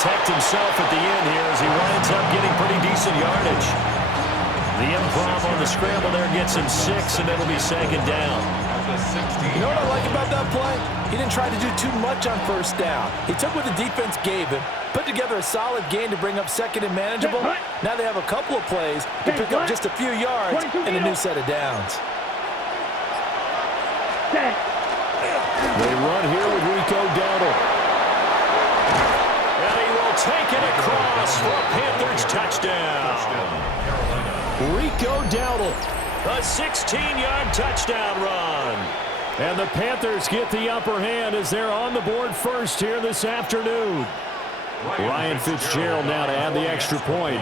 protect himself at the end here as he winds up getting pretty decent yardage. The improv on the scramble there gets him 6, and it'll be second down. You know what I like about that play? He didn't try to do too much on first down. He took what the defense gave him, put together a solid gain to bring up second and manageable. Now they have a couple of plays to pick up just a few yards and a new set of downs. They run here with Rico Dowdle. And he will take it across for a Panthers touchdown. Rico Dowdle, a 16-yard touchdown run. And the Panthers get the upper hand as they're on the board first here this afternoon. Ryan Fitzgerald now to add the extra point.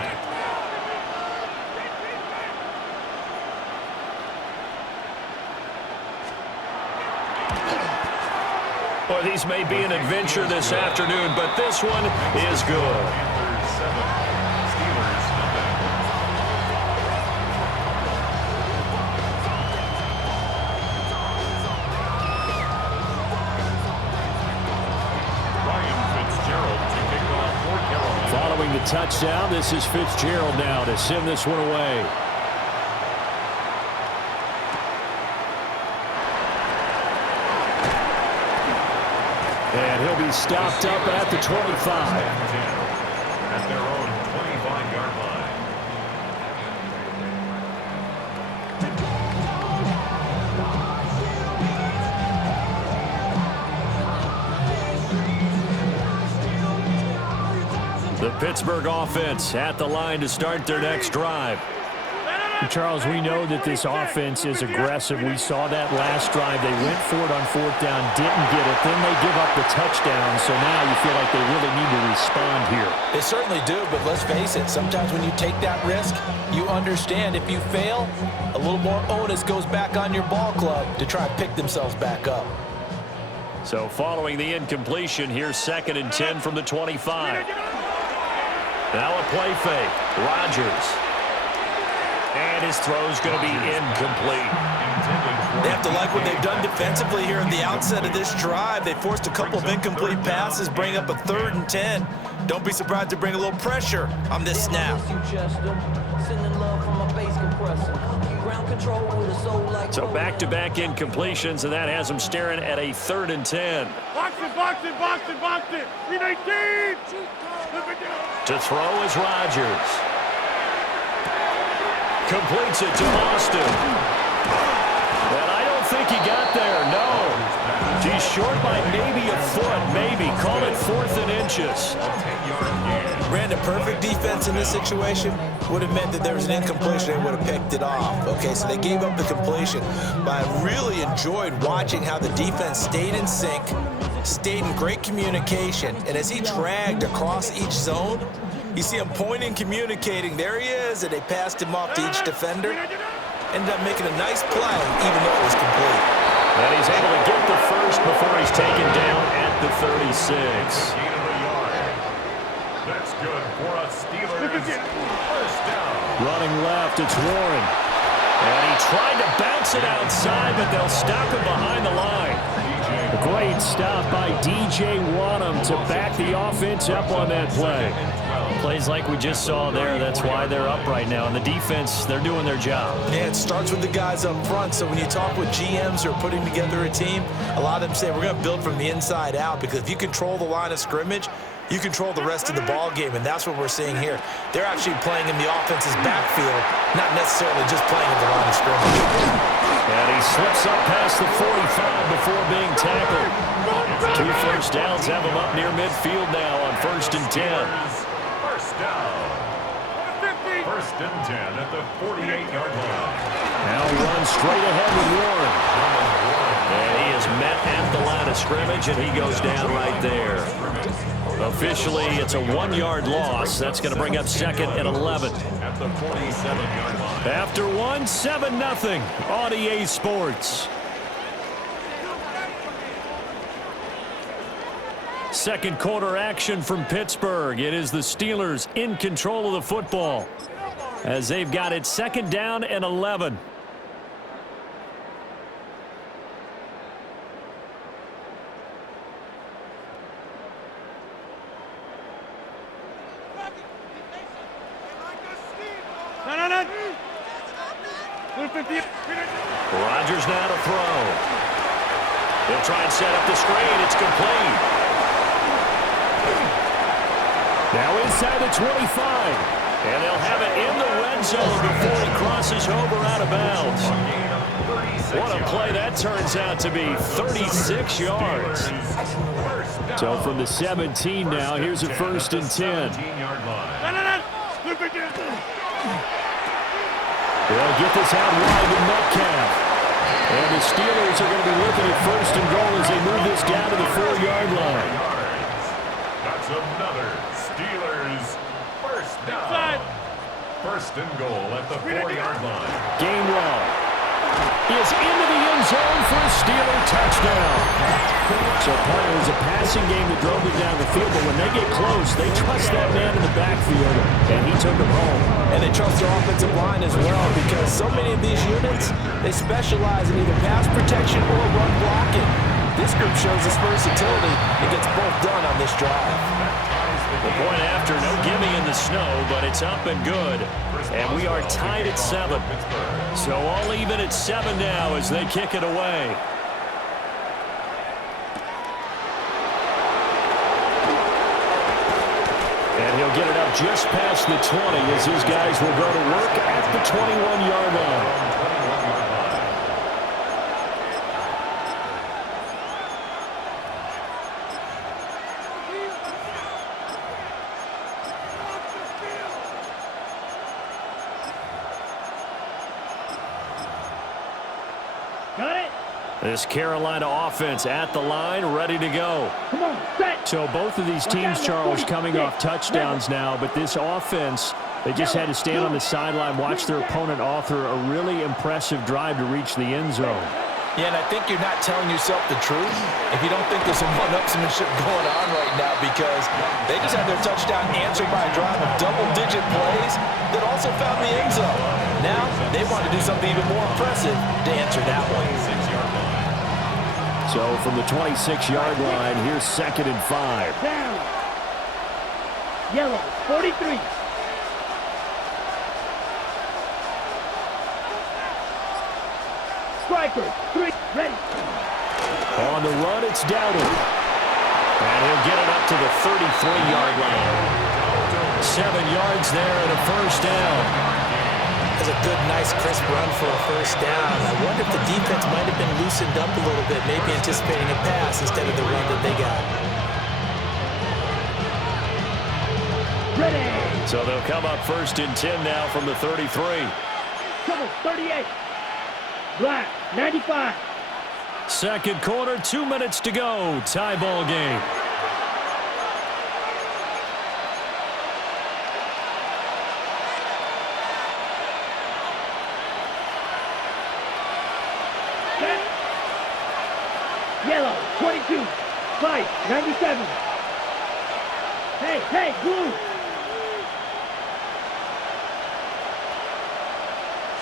Well, these may be an adventure this afternoon, but this one is good. Following the touchdown, this is Fitzgerald now to send this one away. And he'll be stopped up at the 25. At their own 25-yard line. The Pittsburgh offense at the line to start their next drive. Charles, we know that this offense is aggressive. We saw that last drive. They went for it on fourth down, didn't get it. Then they give up the touchdown, so now you feel like they really need to respond here. They certainly do, but let's face it. Sometimes when you take that risk, you understand if you fail, a little more onus goes back on your ball club to try and pick themselves back up. So following the incompletion, here's 2nd and 10 from the 25. Now a play fake. Rodgers. And his throw's going to be incomplete. They have to like what they've done defensively here at the outset of this drive. They forced a couple of incomplete passes, bring up a 3rd and 10. Don't be surprised to bring a little pressure on this snap. So back-to-back incompletions, and that has them staring at a 3rd and 10. Box it, box it, box it, box it. 319. To throw is Rodgers. Completes it to Austin. And I don't think he got there, no. He's short by maybe a foot, maybe. Call it 4th and inches. Brandon, perfect defense in this situation would have meant that there was an incompletion. They would have picked it off. Okay, so they gave up the completion. But I really enjoyed watching how the defense stayed in sync, stayed in great communication. And as he dragged across each zone, you see him pointing, communicating. There he is, and they passed him off to each defender. Ended up making a nice play, even though it was complete. And he's able to get the first before he's taken down at the 36. That's good for a Steelers first down. Running left, it's Warren. And he tried to bounce it outside, but they'll stop him behind the line. A great stop by D.J. Wadham to back the offense up on that play. Plays like we just saw there, that's why they're up right now. And the defense, they're doing their job. Yeah, it starts with the guys up front. So when you talk with GMs who are putting together a team, a lot of them say we're going to build from the inside out, because if you control the line of scrimmage, you control the rest of the ball game, and that's what we're seeing here. They're actually playing in the offense's backfield, not necessarily just playing in the line of scrimmage. And he slips up past the 45 before being tackled. 2 first downs have him up near midfield now on 1st and 10. First down. 1st and 10 at the 48-yard line. Now runs straight ahead with Warren. And he is met at the line of scrimmage, and he goes down right there. Officially, it's a 1-yard loss. That's going to bring up 2nd and 11. At the 47-yard line. After 7-0 on EA Sports. Second quarter action from Pittsburgh. It is the Steelers in control of the football as they've got it 2nd down and 11. Rodgers now to throw. He'll try and set up the screen. It's complete. Now inside the 25. And they'll have it in the red zone before he crosses over out of bounds. What a play that turns out to be. 36 yards. So from the 17 now, here's a 1st and 10. They'll get this out wide to Metcalf. And the Steelers are going to be looking at 1st and goal as they move this down to the 4-yard line. That's another Steelers first down. 1st and goal at the 4-yard line. Gainwell is into the end zone for a Steeler touchdown. So part of it was a passing game that drove it down the field, but when they get close, they trust that man in the backfield, and he took them home. And they trust their offensive line as well, because so many of these units, they specialize in either pass protection or run blocking. This group shows its versatility and gets both done on this drive. The point after, no gimme in the snow, but it's up and good. And we are tied at 7. So all even at 7 now as they kick it away. And he'll get it up just past the 20 as his guys will go to work at the 21-yard line. This Carolina offense at the line, ready to go. Come on, set. So both of these teams, Charles, coming off touchdowns now, but this offense, they just had to stand on the sideline, watch their opponent author a really impressive drive to reach the end zone. Yeah, and I think you're not telling yourself the truth if you don't think there's some one-upsmanship going on right now, because they just had their touchdown answered by a drive of double-digit plays that also found the end zone. Now, they want to do something even more impressive to answer that one. So from the 26-yard line, here's 2nd and 5. Down. Yellow, 43. Striker, 3, ready. On the run, it's Dowdle. And he'll get it up to the 33-yard line. 7 yards there and a 1st down. That's a good, nice, crisp run for a 1st down. I wonder if the defense might have been loosened up a little bit, maybe anticipating a pass instead of the run that they got. Ready. So they'll come up 1st and 10 now from the 33. Trouble, 38. Black, 95. Second quarter, 2 minutes to go. Tie ball game. Yellow, 22. White, 97. Hey, blue.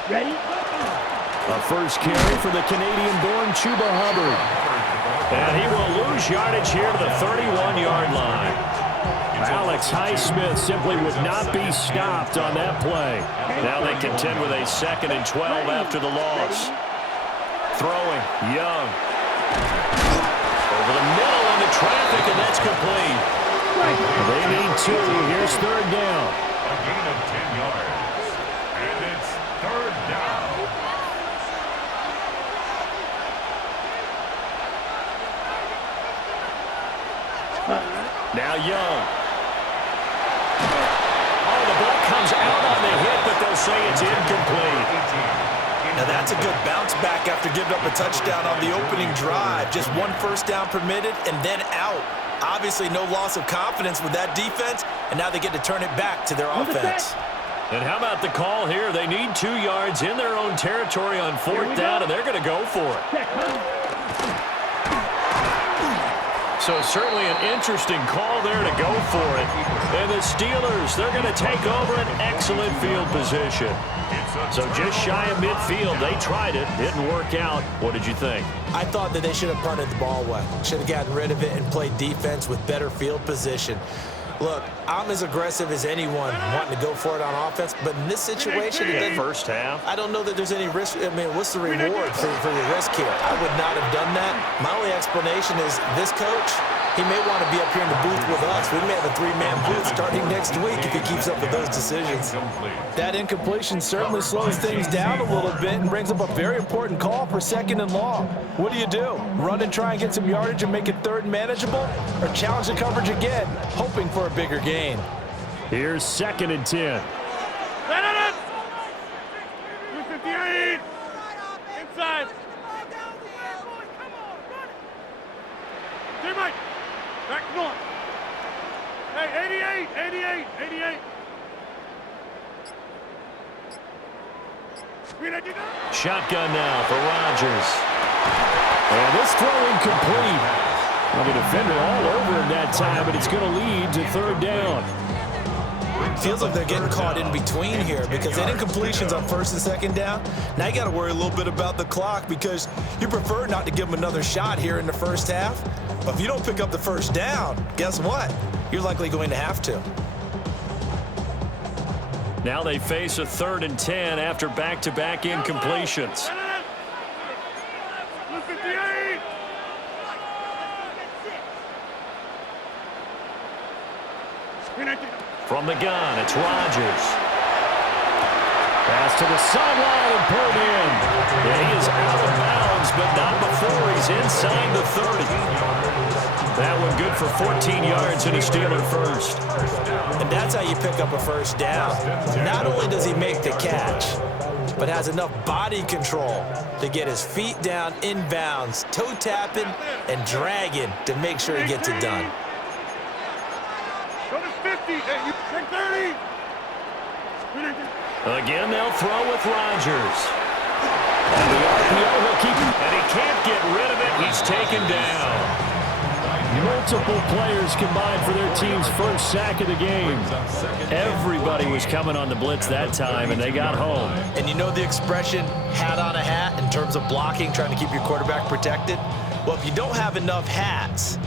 Ready? A first carry for the Canadian-born Chuba Hubbard. And he will lose yardage here to the 31-yard line. Alex Highsmith simply would not be stopped on that play. Now they contend with a 2nd and 12 after the loss. Throwing, Young. Over the middle into traffic, and that's complete. They need 2. Here's 3rd down. A gain of 10 yards. And it's 3rd down. Now Young. Oh, the ball comes out on the hit, but they'll say it's incomplete. Now that's a good bounce back after giving up a touchdown on the opening drive. Just 1 1st down permitted and then out. Obviously no loss of confidence with that defense, and now they get to turn it back to their offense. And how about the call here? They need 2 yards in their own territory on 4th down, and they're going to go for it. So certainly an interesting call there to go for it. And the Steelers, they're going to take over an excellent field position. So just shy of midfield, they tried it, didn't work out. What did you think? I thought that they should have punted the ball away. Should have gotten rid of it and played defense with better field position. Look, I'm as aggressive as anyone wanting to go for it on offense, but in this situation, it doesn't, First half. I don't know that there's any risk. I mean, what's the reward for your risk here? I would not have done that. My only explanation is this coach, he may want to be up here in the booth with us. We may have a three-man booth starting next week if he keeps up with those decisions. That incompletion certainly slows things down a little bit and brings up a very important call for 2nd and long. What do? Run and try and get some yardage and make it 3rd and manageable? Or challenge the coverage again, hoping for a bigger gain? Here's 2nd and 10. 58. Inside. Mike. Back north. Hey, 88. Shotgun now for Rodgers. And this throw incomplete. Well, the defender all over him that time, but it's going to lead to 3rd down. Feels like they're getting caught in between here because they did incompletions on 1st and 2nd down. Now you got to worry a little bit about the clock because you prefer not to give them another shot here in the first half. But if you don't pick up the 1st down, guess what? You're likely going to have to. Now they face a 3rd and 10 after back-to-back incompletions. From the gun, it's Rodgers. Pass to the sideline and pulled in. And he is out of bounds, but not before he's inside the 30. That one good for 14 yards and a Steeler first. And that's how you pick up a 1st down. Not only does he make the catch, but has enough body control to get his feet down inbounds, toe tapping and dragging to make sure he gets it done. Go to 50. Hey, 30. Again, they'll throw with Rodgers. And the RPO will keep him. And he can't get rid of it. He's taken down. Multiple players combined for their team's first sack of the game. Everybody was coming on the blitz that time, and they got home. And you know the expression, hat on a hat, in terms of blocking, trying to keep your quarterback protected? Well, if you don't have enough hats,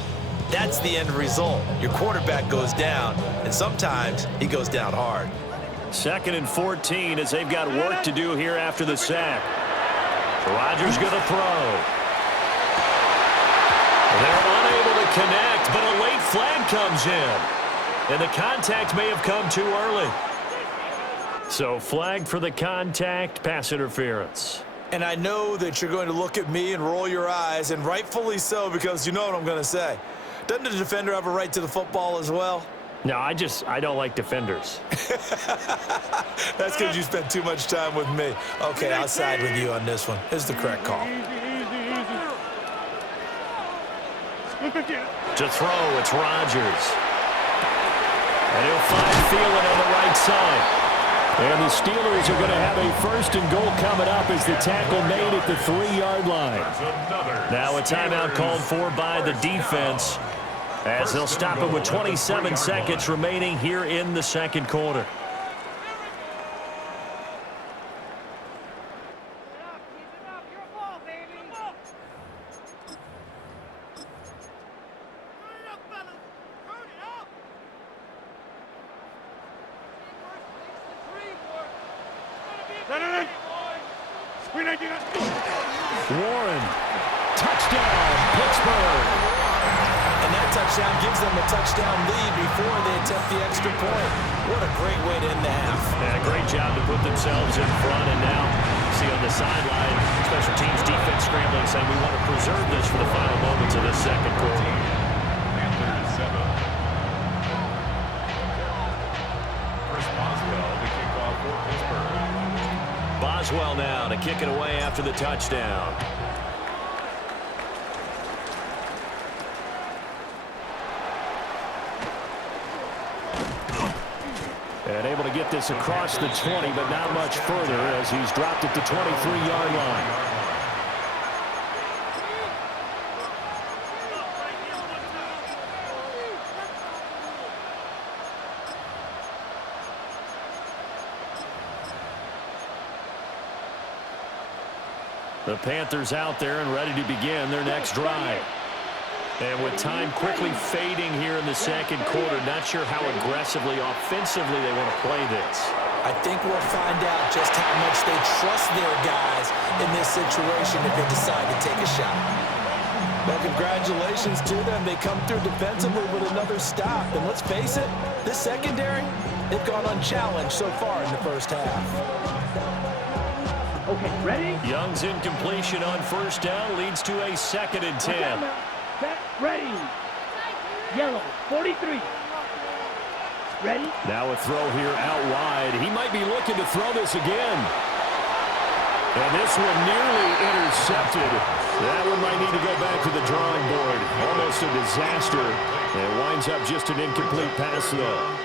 that's the end result. Your quarterback goes down, and sometimes he goes down hard. 2nd and 14 as they've got work to do here after the sack. Rodgers going to throw. They're unable to connect, but a late flag comes in. And the contact may have come too early. So flag for the contact, pass interference. And I know that you're going to look at me and roll your eyes, and rightfully so, because you know what I'm going to say. Doesn't the defender have a right to the football as well? No, I don't like defenders. That's because you spent too much time with me. Okay, I'll side with you on this one. Here's the correct call. To throw, it's Rodgers. And he'll find Thielen on the right side. And the Steelers are going to have a 1st and goal coming up as the tackle made at the 3-yard line. Now a timeout called for by the defense as they'll stop it with 27 seconds remaining here in the 2nd quarter. Warren, touchdown, Pittsburgh. And that touchdown gives them a touchdown lead before they attempt the extra point. What a great way to end the half. And a great job to put themselves in front. And now, see on the sideline, special teams defense scrambling, saying we want to preserve this for the final moments of this 2nd quarter. Panthers 7. Chris Boswell to kick off for Pittsburgh. Boswell now to kick it away after the touchdown. And able to get this across the 20, but not much further as he's dropped at the 23-yard line. The Panthers out there and ready to begin their next drive. And with time quickly fading here in the second quarter, not sure how aggressively, offensively they want to play this. I think we'll find out just how much they trust their guys in this situation if they decide to take a shot. Well, congratulations to them. They come through defensively with another stop. And let's face it, this secondary, they've gone unchallenged so far in the first half. Okay, ready? Young's incompletion on first down leads to a 2nd and 10. Set, ready. Yellow, 43. Ready? Now a throw here out wide. He might be looking to throw this again. And this one nearly intercepted. That one might need to go back to the drawing board. Almost a disaster. It winds up just an incomplete pass, though.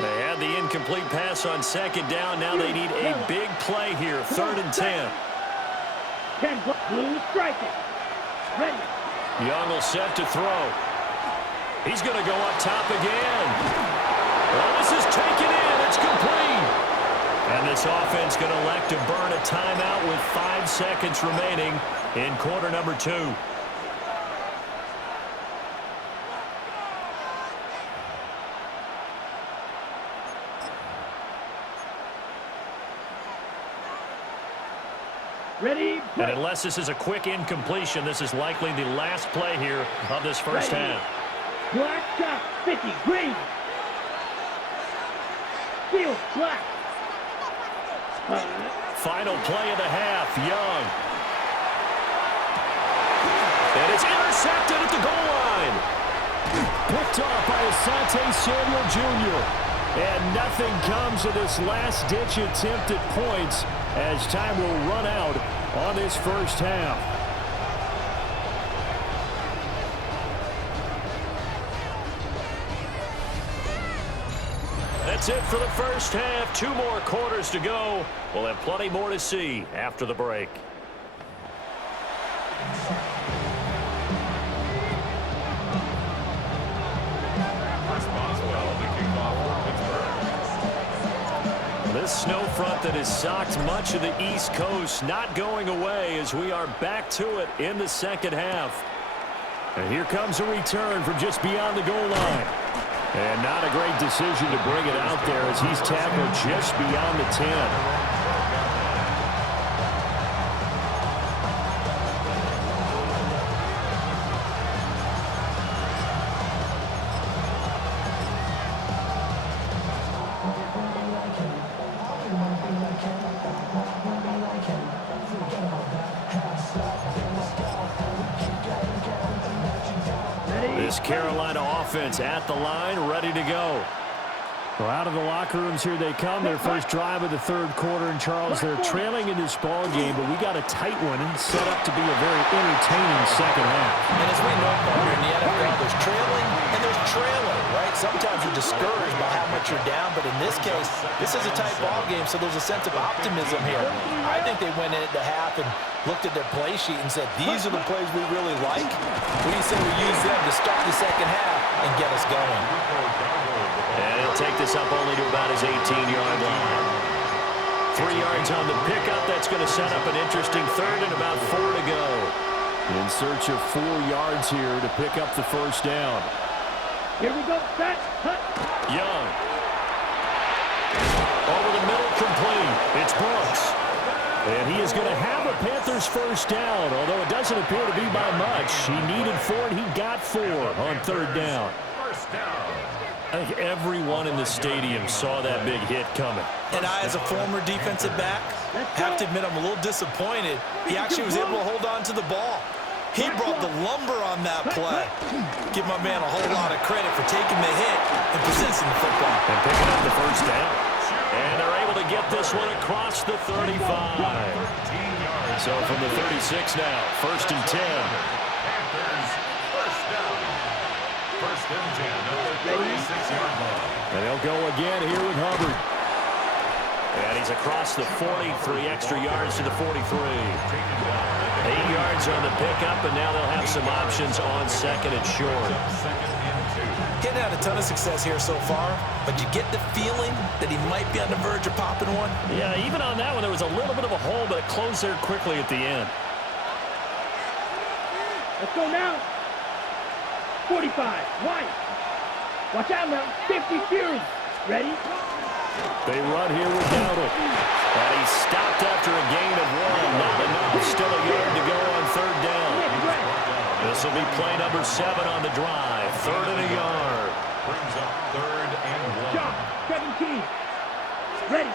They had the incomplete pass on 2nd down. Now they need a big play here. 3rd and 10. 10 blue striking. Ready. Young will set to throw. He's going to go up top again. Well, this is taken in. It's complete. And this offense going to elect to burn a timeout with 5 seconds remaining in quarter number 2. Ready? And unless this is a quick incompletion, this is likely the last play here of this first half. Black top, 50, green. Field, black. Final play of the half, Young. And it's intercepted at the goal line. Picked off by Asante Samuel Jr. And nothing comes of this last-ditch attempt at points as time will run out on this first half. That's it for the first half. 2 more quarters to go. We'll have plenty more to see after the break. This snow front that has socked much of the East Coast not going away as we are back to it in the second half. And here comes a return from just beyond the goal line. And not a great decision to bring it out there as he's tackled just beyond the 10. This Carolina offense at the line, ready to go. Well, out of the locker rooms here they come. Their first drive of the third quarter. And, Charles, they're trailing in this ball game, but we got a tight one and set up to be a very entertaining second half. And as we know, partner, in the NFL, there's trailing and there's trailing, right? Sometimes you're discouraged by how much you're down, but in this case, this is a tight ball game, so there's a sense of optimism here. I think they went into half and looked at their play sheet and said, these are the plays we really like. What do you say we use them to start the second half and get us going? And he'll take this up only to about his 18-yard line. 3 yards on the pickup. That's going to set up an interesting third and about 4 to go. In search of 4 yards here to pick up the first down. Here we go. Set. Hut. Young. Over the middle, complete. It's Brooks. And he is going to have a Panthers first down, although it doesn't appear to be by much. He needed 4, and he got 4 on third down. First down. I think everyone in the stadium saw that big hit coming. And I, as a former defensive back, have to admit I'm a little disappointed. He actually was able to hold on to the ball. He brought the lumber on that play. Give my man a whole lot of credit for taking the hit and possessing the football. And picking up the first down. And they're able to get this one across the 35. So from the 36 now, first and 10. Panthers, first down. First and 10 at the 36-yard line. And they'll go again here with Hubbard. And he's across the 40, 3 extra yards to the 43. 8 yards on the pickup, and now they'll have some options on second and short. Second and 2. Getting had a ton of success here so far, but you get the feeling that he might be on the verge of popping one. Yeah, even on that one, there was a little bit of a hole, but it closed there quickly at the end. Let's go now. 45. White. Watch out now. 50 Fury. Ready? They run here with Dowdle. And he stopped after a gain of 1. Not enough. Still a yard to go on third down. This will be play number 7 on the drive. 3rd and a yard. Brings up 3rd and 1. Shot. 17. Ready.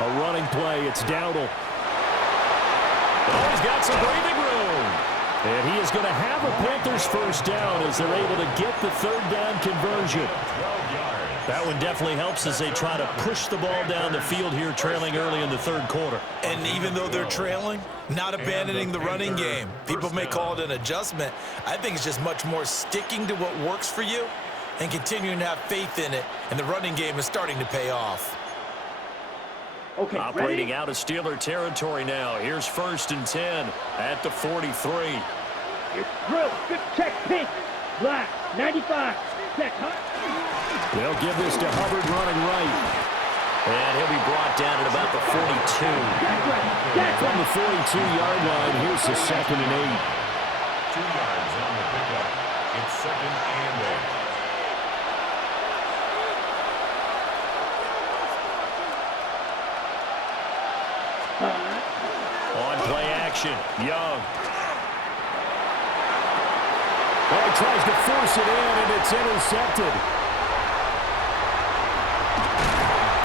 A running play. It's Dowdle. Oh, he's got some breathing room. And he is going to have a Panthers first down as they're able to get the 3rd down conversion. 12 yards. That one definitely helps as they try to push the ball down the field here, trailing early in the 3rd quarter. And even though they're trailing, not abandoning the running game. People may call it an adjustment. I think it's just much more sticking to what works for you and continuing to have faith in it. And the running game is starting to pay off. Okay, Operating ready? out of Steeler territory now. Here's 1st and 10 at the 43. Here's drill. Good check. Pink. Black. 95. Check. Hot. They'll give this to Hubbard running right. And he'll be brought down at about the 42. That's right. That's From right. the 42-yard line, here's the 2nd and 8. 2 yards on the pickup. It's 2nd and 8. On play action, Young. Well, he tries to force it in, and it's intercepted.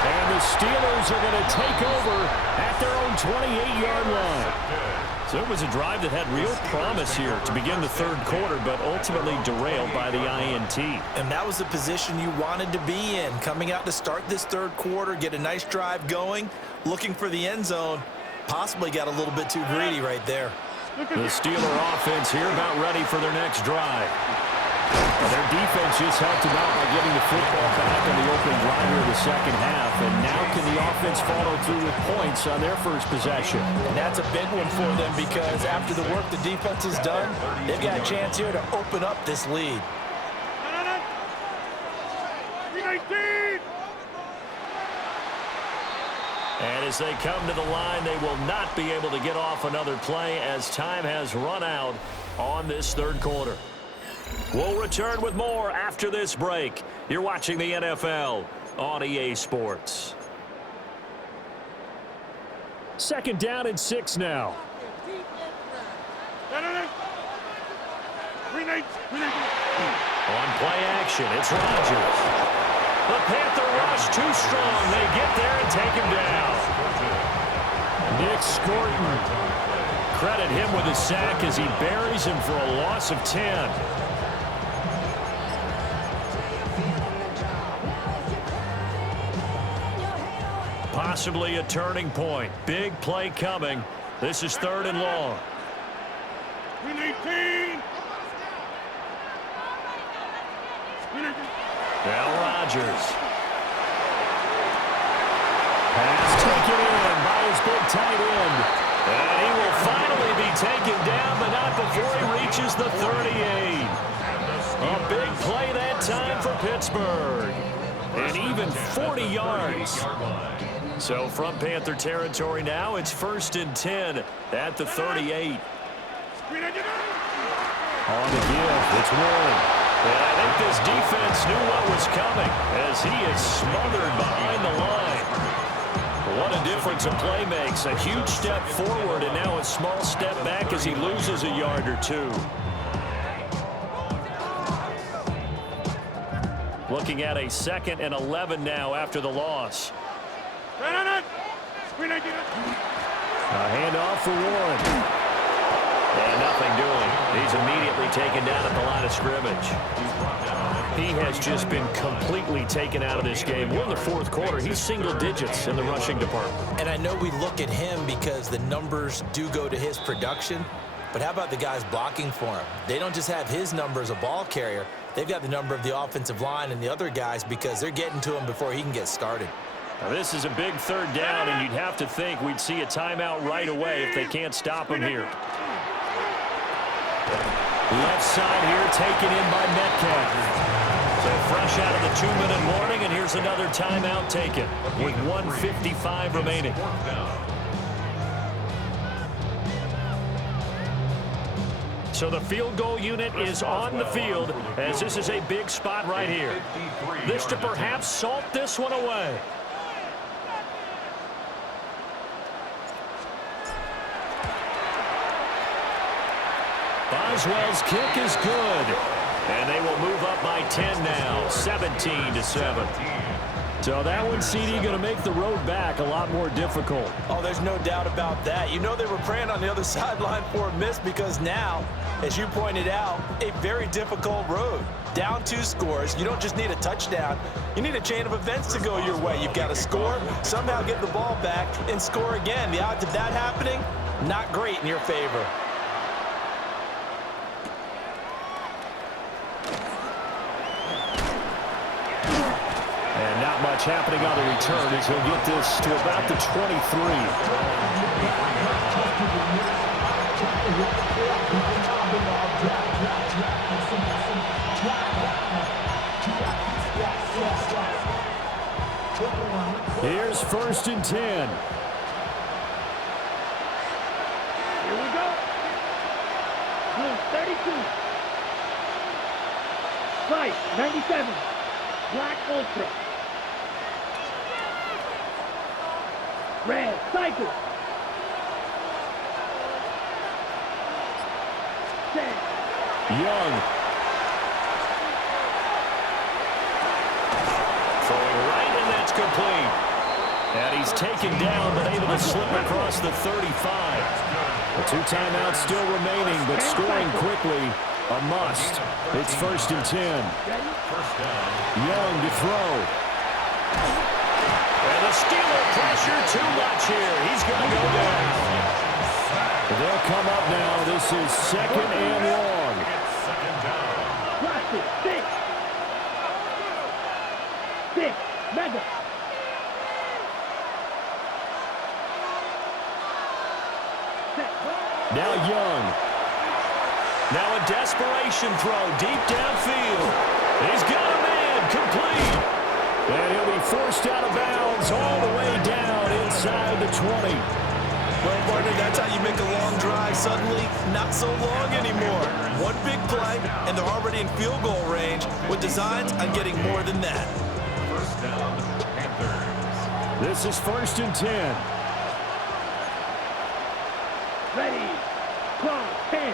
And the Steelers are going to take over at their own 28-yard line. So it was a drive that had real promise here to begin the 3rd quarter, but ultimately derailed by the INT. And that was the position you wanted to be in. Coming out to start this 3rd quarter, get a nice drive going, looking for the end zone. Possibly got a little bit too greedy right there. The Steeler offense here about ready for their next drive. And their defense just helped them out by getting the football back on the opening drive here in the 2nd half. And now can the offense follow through with points on their first possession? And that's a big one for them because after the work the defense has done, they've got a chance here to open up this lead. 319. And as they come to the line, they will not be able to get off another play as time has run out on this 3rd quarter. We'll return with more after this break. You're watching the NFL on EA Sports. 2nd down and 6 now. 319. On play action, it's Rodgers. The Panther rush too strong. They get there and take him down. Nick Scorton. Credit him with a sack as he buries him for a loss of 10. Possibly a turning point. Big play coming. This is 3rd and long. 319. Now Rodgers. Pass taken in by his big tight end. And he will finally be taken down, but not before he reaches the 38. A big play that time for Pittsburgh. And even 40 yards. So from Panther territory now, it's 1st and 10 at the 38. On the give, it's Warren. And I think this defense knew what was coming as he is smothered behind the line. What a difference a play makes. A huge step forward and now a small step back as he loses a yard or 2. Looking at a 2nd and 11 now after the loss. A handoff for Warren. And nothing doing. He's immediately taken down at the line of scrimmage. He has just been completely taken out of this game. We're in the 4th quarter. He's single digits in the rushing department. And I know we look at him because the numbers do go to his production, but how about the guys blocking for him? They don't just have his number as a ball carrier. They've got the number of the offensive line and the other guys because they're getting to him before he can get started. Now this is a big 3rd down, and you'd have to think we'd see a timeout right away if they can't stop him here. Left side here taken in by Metcalf. So fresh out of the 2-minute warning, and here's another timeout taken with 1:55 remaining. So the field goal unit is on the field, as this is a big spot right here. This to perhaps salt this one away. Boswell's kick is good. And they will move up by 10 now, 17-7. So that one, CD, going to make the road back a lot more difficult. Oh, there's no doubt about that. You know they were praying on the other sideline for a miss because now, as you pointed out, a very difficult road. Down 2 scores. You don't just need a touchdown. You need a chain of events to go your way. You've got to score, somehow get the ball back, and score again. The odds of that happening, not great in your favor. And not much happening on the return as he'll get this to about the 23. Here's 1st and 10. Here we go. Blue 32. White 97. Black Ultra. Red Cycle. Young. Throwing right, and that's complete. And he's taken down, but able to slip across the 35. The 2 timeouts still remaining, but scoring quickly, a must. It's 1st and 10. Young to throw. And the Steeler pressure too much here. He's going to go down. They'll come up now. This is 2nd and long. Watch it. 6. Mega. Now Young. Now a desperation throw deep downfield. He's got a man complete. And he'll be forced out of bounds all the way down inside the 20. Well, partner, that's how you make a long drive suddenly not so long anymore. One big play, and they're already in field goal range with designs on getting more than that. First down, Panthers. This is 1st and 10. Ready. Call. 10.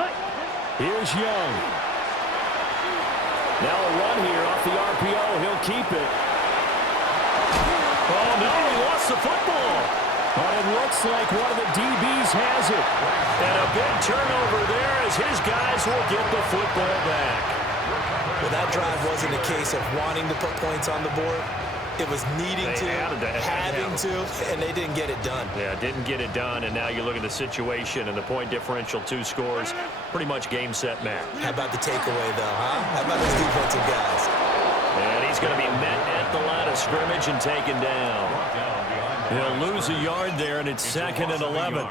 Hut. Here's Young. Now a run here off the RPO. He'll keep it. Oh, no, he lost the football. But it looks like one of the DBs has it. And a big turnover there as his guys will get the football back. Well, that drive wasn't a case of wanting to put points on the board. It was needing to, having to, and they didn't get it done. Yeah, didn't get it done, and now you look at the situation and the point differential, 2 scores, pretty much game, set, match. How about the takeaway, though, huh? How about those defensive guys? And he's going to be met at the line of scrimmage and taken down. He'll lose a yard there, and it's 2nd and 11.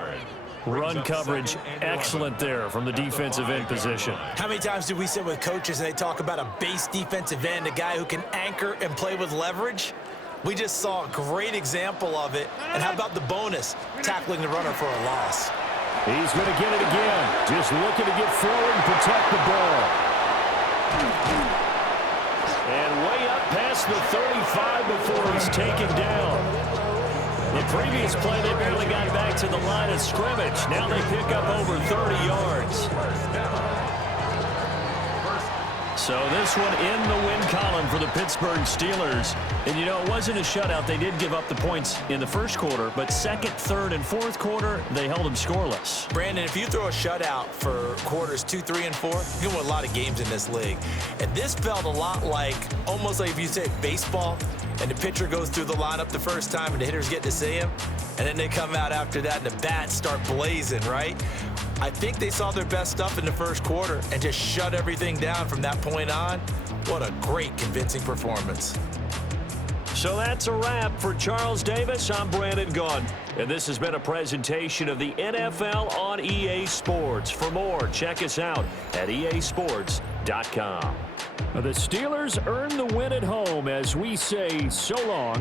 Run coverage, excellent there from the defensive end position. How many times do we sit with coaches and they talk about a base defensive end, a guy who can anchor and play with leverage? We just saw a great example of it. And how about the bonus, tackling the runner for a loss? He's going to get it again. Just looking to get forward and protect the ball. And way up past the 35 before he's taken down. The previous play, they barely got back to the line of scrimmage. Now they pick up over 30 yards. So this one in the win column for the Pittsburgh Steelers. And, you know, it wasn't a shutout. They did give up the points in the first quarter, but 2nd, 3rd, and 4th quarter, they held them scoreless. Brandon, if you throw a shutout for quarters 2, 3, and 4, you can win a lot of games in this league. And this felt a lot like, almost like if you say baseball, and the pitcher goes through the lineup the first time and the hitters get to see him, and then they come out after that and the bats start blazing, right? I think they saw their best stuff in the first quarter and just shut everything down from that point on. What a great, convincing performance. So that's a wrap for Charles Davis. I'm Brandon Gaudin, and this has been a presentation of the NFL on EA Sports. For more, check us out at easports.com. The Steelers earn the win at home as we say so long.